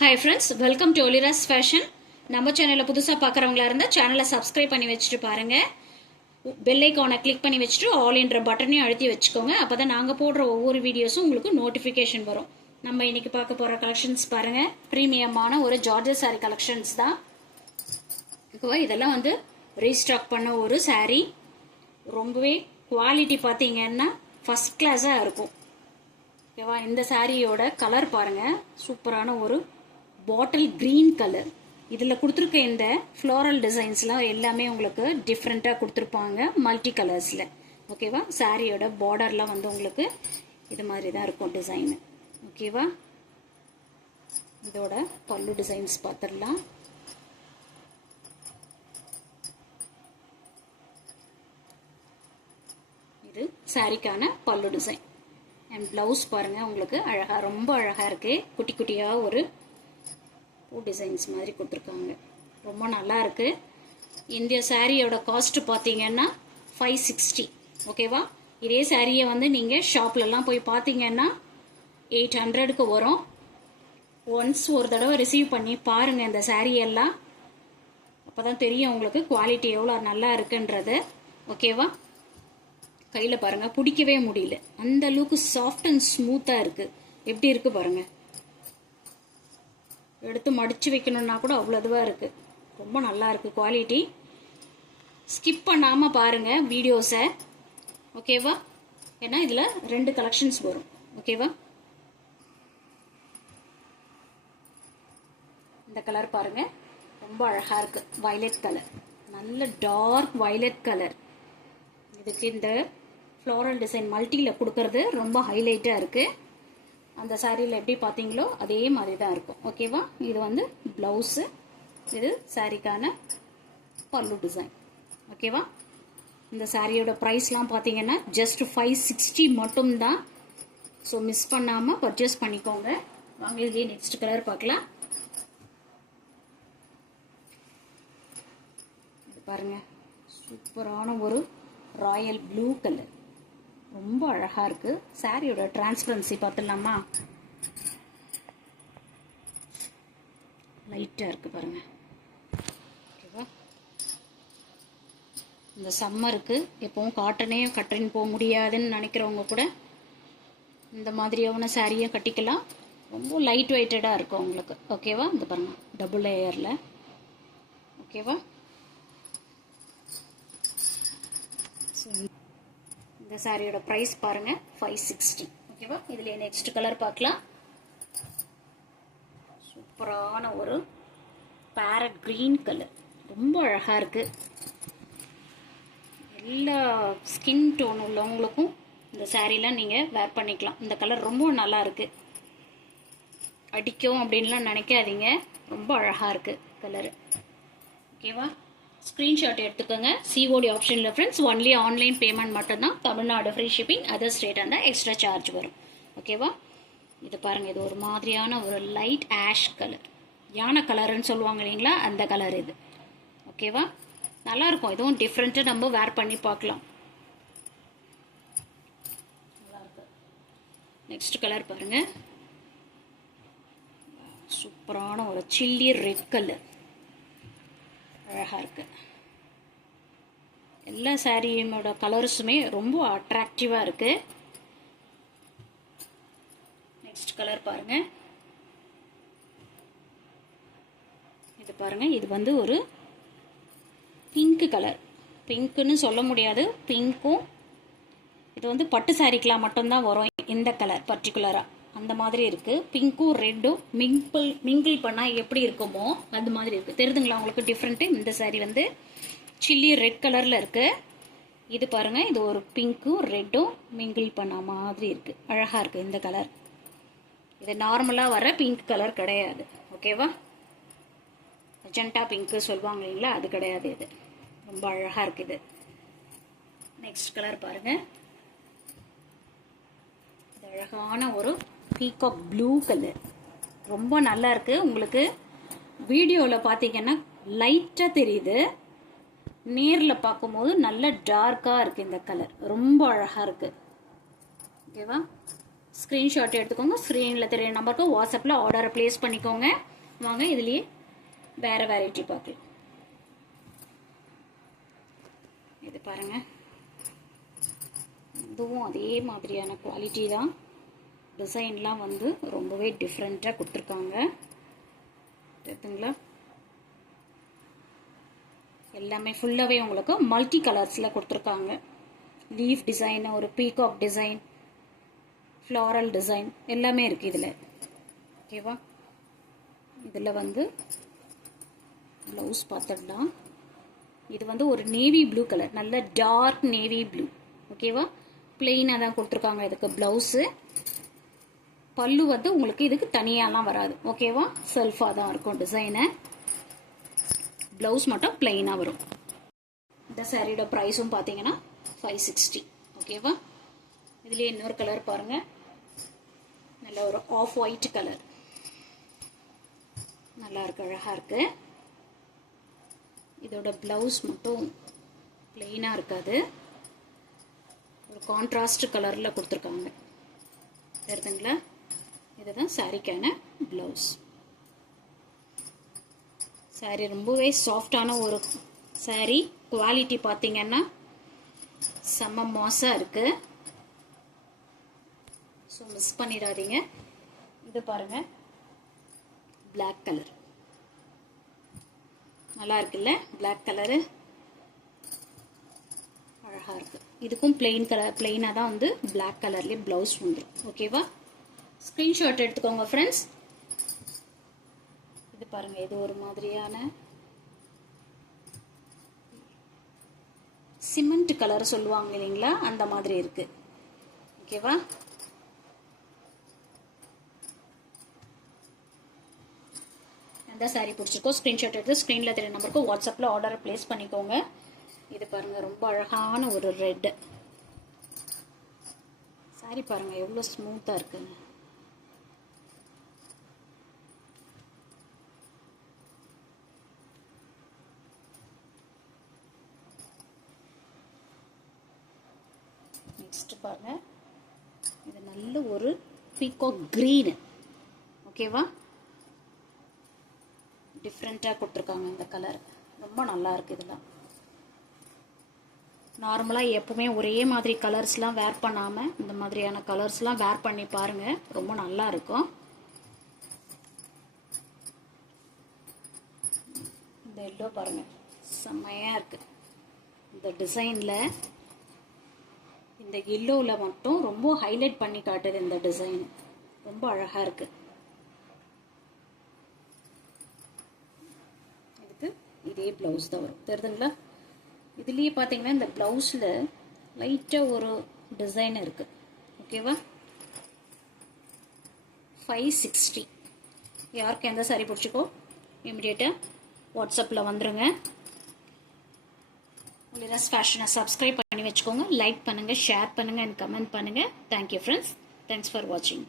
Hi friends, welcome to ஒலிராஸ் fashion. நம்ம சேனலில் புதுசாக பார்க்குறவங்களா இருந்தால் சேனலை சப்ஸ்கிரைப் பண்ணி வச்சுட்டு பாருங்கள். பெல் ஐக்கானை கிளிக் பண்ணி வச்சுட்டு ஆல் என்ற பட்டனையும் அழுத்தி வச்சுக்கோங்க. அப்போ தான் நாங்கள் போடுற ஒவ்வொரு வீடியோஸும் உங்களுக்கு நோட்டிஃபிகேஷன் வரும். நம்ம இன்றைக்கி பார்க்க போகிற கலெக்ஷன்ஸ் பாருங்கள். ப்ரீமியமான ஒரு ஜார்ஜஸ் சாரீ கலெக்ஷன்ஸ் தான். ஓகேவா, இதெல்லாம் வந்து ரீஸ்டாக் பண்ண ஒரு சாரீ. ரொம்பவே குவாலிட்டி பார்த்தீங்கன்னா ஃபஸ்ட் கிளாஸாக இருக்கும். ஓகேவா, இந்த சாரியோட கலர் பாருங்கள், சூப்பரான ஒரு பாட்டில் கிரீன் கலர். இதில் கொடுத்துருக்க இந்த ஃப்ளோரல் டிசைன்ஸ்லாம் எல்லாமே உங்களுக்கு டிஃப்ரெண்ட்டாக கொடுத்துருப்பாங்க, மல்டி கலர்ஸில். ஓகேவா, சாரியோட பார்டர்லாம் வந்து உங்களுக்கு இது மாதிரி தான் இருக்கும் டிசைனு. ஓகேவா, இதோட பல்லு டிசைன்ஸ் பார்த்துடலாம். இது சாரிக்கான பல்லு டிசைன். அண்ட் ப்ளவுஸ் பாருங்கள், உங்களுக்கு அழகாக, ரொம்ப அழகாக இருக்குது. குட்டி குட்டியாக ஒரு பூ டிசைன்ஸ் மாதிரி கொடுத்துருக்காங்க, ரொம்ப நல்லா இருக்குது. இந்த சாரியோட காஸ்ட் பார்த்தீங்கன்னா 560. ஓகேவா, இதே சாரியை வந்து நீங்கள் ஷாப்லலாம் போய் பார்த்தீங்கன்னா 800க்கு வரும். ஒன்ஸ் ஒரு தடவை ரிசீவ் பண்ணி பாருங்கள் இந்த சாரியெல்லாம், அப்போ தான் தெரியும் உங்களுக்கு குவாலிட்டி எவ்வளோ நல்லா இருக்குன்றது. ஓகேவா, கையில் பாருங்கள், பிடிக்கவே முடியல, அந்த அளவுக்கு சாஃப்ட் அண்ட் ஸ்மூத்தாக இருக்குது. எப்படி இருக்குது பாருங்கள், எடுத்து மடித்து வைக்கணுன்னா கூட அவ்வளோ இதுவாக இருக்குது. ரொம்ப நல்லா இருக்குது குவாலிட்டி. ஸ்கிப் பண்ணாமல் பாருங்கள் வீடியோஸை. ஓகேவா, ஏன்னா இதில் 2 கலெக்ஷன்ஸ் வரும். ஓகேவா, இந்த கலர் பாருங்கள், ரொம்ப அழகாக இருக்குது. வயலட் கலர், நல்ல டார்க் வயலட் கலர். இதுக்கு இந்த ஃப்ளோரல் டிசைன் மல்டியில் கொடுக்கறது ரொம்ப ஹைலைட்டாக இருக்குது. அந்த சாரியில் எப்படி பார்த்தீங்களோ அதே மாதிரி தான் இருக்கும். ஓகேவா, இது வந்து ப்ளவுஸு, இது சாரிக்கான பல்லு டிசைன். ஓகேவா, இந்த சாரியோட ப்ரைஸ்லாம் பார்த்தீங்கன்னா ஜஸ்ட் 560 மட்டும்தான். ஸோ மிஸ் பண்ணாமல் பர்ச்சேஸ் பண்ணிக்கோங்க. வாங்க இதே நெக்ஸ்ட் கலர் பார்க்கலாம். இது பாருங்கள், சூப்பரான ஒரு ராயல் ப்ளூ கலர், ரொம்ப அழகாக இருக்குது. சாரியோட டிரான்ஸ்பரன்சி பார்த்துடலாமா, லைட்டாக இருக்குது பாருங்கள். ஓகேவா, இந்த சம்மருக்கு எப்பவும் காட்டனே கட்டின்னு போக முடியாதுன்னு நினைக்கிறவங்க கூட இந்த மாதிரியான சாரியை கட்டிக்கலாம். ரொம்ப லைட் வெயிட்டடாக இருக்கும் உங்களுக்கு. ஓகேவா, இந்த பாருங்கள், டபுள் லேயரில். ஓகேவா, ஸோ இந்த சாரியோட ப்ரைஸ் பாருங்கள் 560. ஓகேவா, இதில் நெக்ஸ்ட் கலர் பார்க்கலாம். சூப்பரான ஒரு பேரட் க்ரீன் கலர், ரொம்ப அழகாக இருக்குது. எல்லா ஸ்கின் டோன் உள்ளவங்களுக்கும் இந்த சாரீலாம் நீங்கள் வேர் பண்ணிக்கலாம். இந்த கலர் ரொம்ப நல்லா இருக்குது. அடிக்கும் அப்படின்லாம் நினைக்காதீங்க, ரொம்ப அழகாக இருக்குது கலரு. ஓகேவா, ஸ்க்ரீன்ஷாட் எடுத்துக்கோங்க. சிஓடி ஆப்ஷனில் ஃப்ரெண்ட்ஸ், ஒன்லி ஆன்லைன் பேமெண்ட் மட்டும்தான். Tamil Nadu free shipping, other state இருந்தால் எக்ஸ்ட்ரா சார்ஜ் வரும். ஓகேவா, இது பாருங்கள், இது ஒரு மாதிரியான ஒரு லைட் ஆஷ் கலர், யானை கலருன்னு சொல்லுவாங்க இல்லைங்களா, அந்த கலர் இது. ஓகேவா, நல்லாயிருக்கும். இதுவும் டிஃப்ரெண்ட்டாக நம்ம வேர் பண்ணி பார்க்கலாம். நல்லாயிருக்கு. நெக்ஸ்ட் கலர் பாருங்கள், சூப்பரான ஒரு சில்லி ரெட் கலர், அழகாக இருக்குது. எல்லா சாரியோட கலர்ஸுமே ரொம்ப அட்ராக்டிவாக இருக்குது. நெக்ஸ்ட் கலர் பாருங்கள், இது பாருங்கள், இது வந்து ஒரு பிங்க் கலர். பிங்க்குன்னு சொல்ல முடியாது, பிங்க்கும் இது வந்து பட்டு சாரிக்கெலாம் மட்டும்தான் வரும் இந்த கலர் பர்டிகுலராக. அந்த மாதிரி இருக்குது. பிங்க்கும் ரெட்டும் மிங்கிள் பண்ணால் எப்படி இருக்குமோ அது மாதிரி இருக்குது. தெரியுதுங்களா உங்களுக்கு டிஃப்ரெண்ட்டு? இந்த சாரி வந்து சில்லி ரெட் கலரில் இருக்குது. இது பாருங்கள், இது ஒரு பிங்க்கும் ரெட்டும் மிங்கிள் பண்ண மாதிரி இருக்குது. அழகாக இருக்குது இந்த கலர். இது நார்மலாக வர பிங்க் கலர் கிடையாது. ஓகேவா, அஜெண்டா பிங்க்கு சொல்லுவாங்க இல்லைங்களா, அது கிடையாது. இது ரொம்ப அழகாக இருக்குது. நெக்ஸ்ட் கலர் பாருங்கள், இது அழகான ஒரு பீகாக் ப்ளூ கலர், ரொம்ப நல்லா இருக்குது. உங்களுக்கு வீடியோவில் பார்த்தீங்கன்னா லைட்டாக தெரியுது, நேரில் பார்க்கும்போது நல்ல டார்க்காக இருக்குது இந்த கலர், ரொம்ப அழகாக இருக்குது. ஓகேவா, ஸ்க்ரீன்ஷாட் எடுத்துக்கோங்க. ஸ்க்ரீனில் தெரிய நம்பருக்கு வாட்ஸ்அப்பில் ஆர்டரை ப்ளேஸ் பண்ணிக்கோங்க. வாங்க இதுலேயே வேறு வெரைட்டி பார்க்கலாம். இது பாருங்கள், இதுவும் அதே மாதிரியான குவாலிட்டி தான். டிசைன்லாம் வந்து ரொம்பவே டிஃப்ரெண்ட்டாக கொடுத்துருக்காங்க. தெரியுதுங்களா? எல்லாமே ஃபுல்லாகவே உங்களுக்கு மல்டி கலர்ஸில் கொடுத்துருக்காங்க. லீஃப் டிசைன், ஒரு பீகாக் டிசைன், ஃப்ளாரல் டிசைன் எல்லாமே இருக்குது இதில். ஓகேவா? இதில் வந்து ப்ளவுஸ் பார்த்துடலாம். இது வந்து ஒரு நேவி ப்ளூ கலர், நல்ல டார்க் நேவி ப்ளூ. ஓகேவா? பிளெயினாக தான் கொடுத்துருக்காங்க இதுக்கு ப்ளவுஸு. பல்லு வந்து உங்களுக்கு இதுக்கு தனியாலாம் வராது. ஓகேவா? செல்ஃபாக தான் இருக்கும் டிசைனு. ப்ளவுஸ் மட்டும் பிளெயினாக வரும். இந்த சாரியோட ப்ரைஸும் பார்த்தீங்கன்னா 560. ஓகேவா? இதுலேயே இன்னொரு கலர் பாருங்கள், நல்ல ஒரு ஆஃப் ஒயிட் கலர், நல்லா இருக்கு, அழகாக இருக்குது. இதோட ப்ளவுஸ் மட்டும் பிளெயினாக இருக்காது, ஒரு கான்ட்ராஸ்ட் கலரில் கொடுத்துருக்காங்க. தெரியுதுங்களா? இதுதான் சாரிக்கான ப்ளவுஸ். சாரி ரொம்பவே சாஃப்டான ஒரு சாரி. குவாலிட்டி பார்த்தீங்கன்னா செம்ம மாஸாக இருக்குது. ஸோ மிஸ் பண்ணிடாதீங்க. இது பாருங்கள், பிளாக் கலர் நல்லா இருக்குல்ல? பிளாக் கலரு அழகாக இருக்குது. இதுக்கும் பிளெயின் கலர், பிளெயினாக தான் வந்து பிளாக் கலர்லேயே ப்ளவுஸ் வந்துடும். ஓகேவா? ஸ்க்ரீன்ஷாட் எடுத்துக்கோங்க ஃப்ரெண்ட்ஸ். இது பாருங்கள், இது ஒரு மாதிரியான சிமெண்ட் கலர் சொல்லுவாங்க இல்லைங்களா, அந்த மாதிரி இருக்குது. ஓகேவா? எந்த சாரீ பிடிச்சிருக்கோ ஸ்க்ரீன்ஷாட் எடுத்து ஸ்க்ரீனில் தெரிய நம்பருக்கு வாட்ஸ்அப்பில் ஆர்டரை ப்ளேஸ் பண்ணிக்கோங்க. இது பாருங்கள், ரொம்ப அழகான ஒரு ரெட்டு சாரீ. பாருங்கள் எவ்வளோ ஸ்மூத்தாக இருக்குங்க. நெக்ஸ்ட் பாருங்க, இது நல்ல ஒரு பீகாக் கிரீனு. ஓகேவா? டிஃப்ரெண்ட்டாக கொடுத்துருக்காங்க இந்த கலர், ரொம்ப நல்லா இருக்குது. இதெல்லாம் நார்மலாக எப்போவுமே ஒரே மாதிரி கலர்ஸ்லாம் வேர் பண்ணாமல் இந்த மாதிரியான கலர்ஸ்லாம் வேர் பண்ணி பாருங்கள், ரொம்ப நல்லா இருக்கும். இந்த எல்லோ பாருங்கள், செம்மையாக இருக்குது. இந்த டிசைனில் இந்த எல்லோவில் மட்டும் ரொம்ப ஹைலைட் பண்ணி காட்டுது இந்த டிசைன். ரொம்ப அழகாக இருக்குது. இதுக்கு இதே ப்ளவுஸ் தான் வரும். தெரியுதுங்களா? இதுலேயே பார்த்தீங்கன்னா இந்த ப்ளவுஸில் லைட்டாக ஒரு டிசைன் இருக்குது. ஓகேவா? 560. யாருக்கு எந்த சாரீ பிடிச்சிக்கோ இமிடியேட்டாக வாட்ஸ்அப்பில் வந்துடுங்க. ஒலிராஸ் ஃபேஷனை சப்ஸ்கிரைப் பண்ணி வச்சுக்கோங்க. லைக் பண்ணுங்கள், ஷேர் பண்ணுங்கள் அண்ட் கமெண்ட் பண்ணுங்கள். Thank you friends. தேங்க்ஸ் ஃபார் வாட்சிங்.